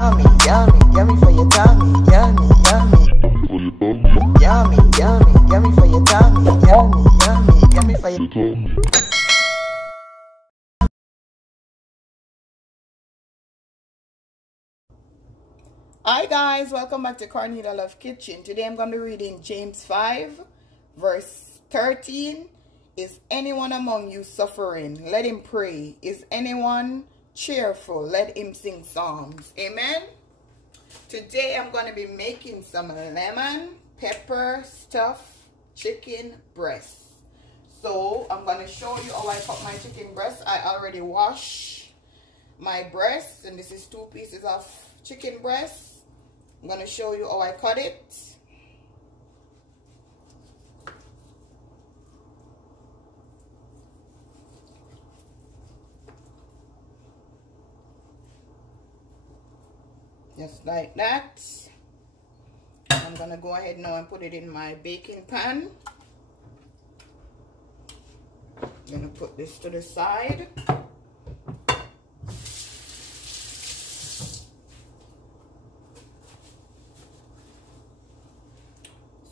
Yummy, yummy, yummy for your tummy. Yummy, yummy. Yummy, yummy, yummy for your tummy. Yummy, yummy, yummy for your tummy. Hi guys, welcome back to Cornelialove Kitchen. Today I'm going to be reading James 5 verse 13. Is anyone among you suffering? Let him pray. Is anyone cheerful? Let him sing psalms. Amen. Today I'm going to be making some lemon pepper stuffed chicken breast. So I'm going to show you how I cut my chicken breast. I already washed my breast, and this is 2 pieces of chicken breast. I'm going to show you how I cut it. Just like that. I'm going to go ahead now and put it in my baking pan. I'm going to put this to the side.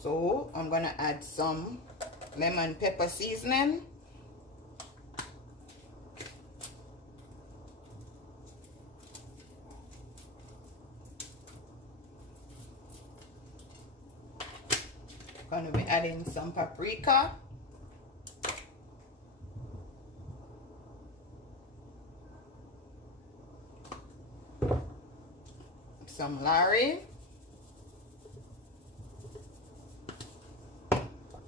So I'm going to add some lemon pepper seasoning. I'm going to be adding some paprika. Some Larwy.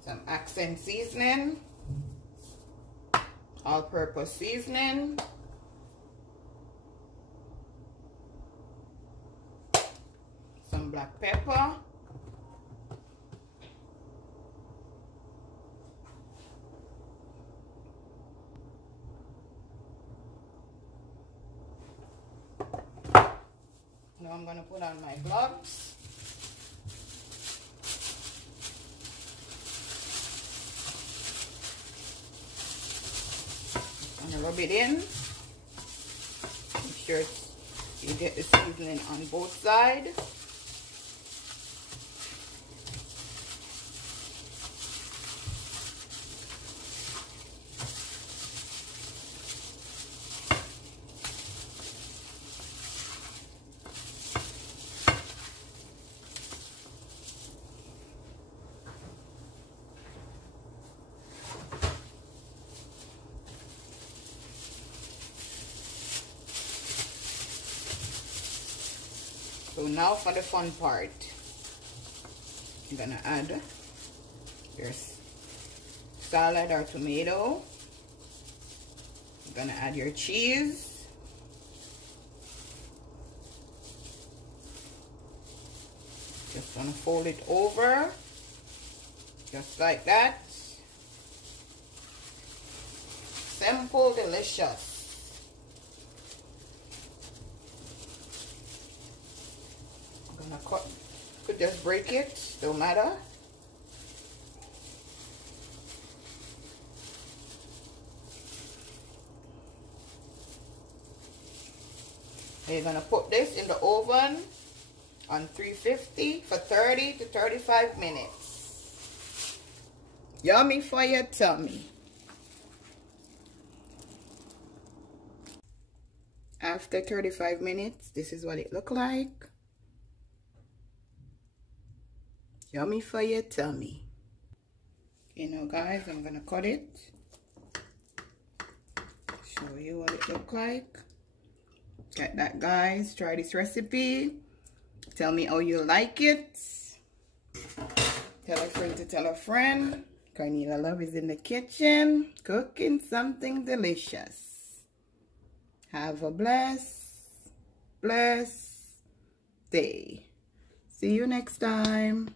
Some accent seasoning. All-purpose seasoning. Some black pepper. Now I'm going to put on my gloves. I'm going to rub it in. Make sure you get the seasoning on both sides. So now for the fun part. You're gonna add your salad or tomato. You're gonna add your cheese. Just gonna fold it over. Just like that. Simple, delicious. Cut. Could just break it, don't matter. And you're gonna put this in the oven on 350 for 30 to 35 minutes. Yummy for your tummy. After 35 minutes, this is what it look like. Yummy for your tummy. You know, guys, I'm gonna cut it. Show you what it look like. Get that, guys. Try this recipe. Tell me how you like it. Tell a friend to tell a friend. Cornelialove is in the kitchen cooking something delicious. Have a blessed day. See you next time.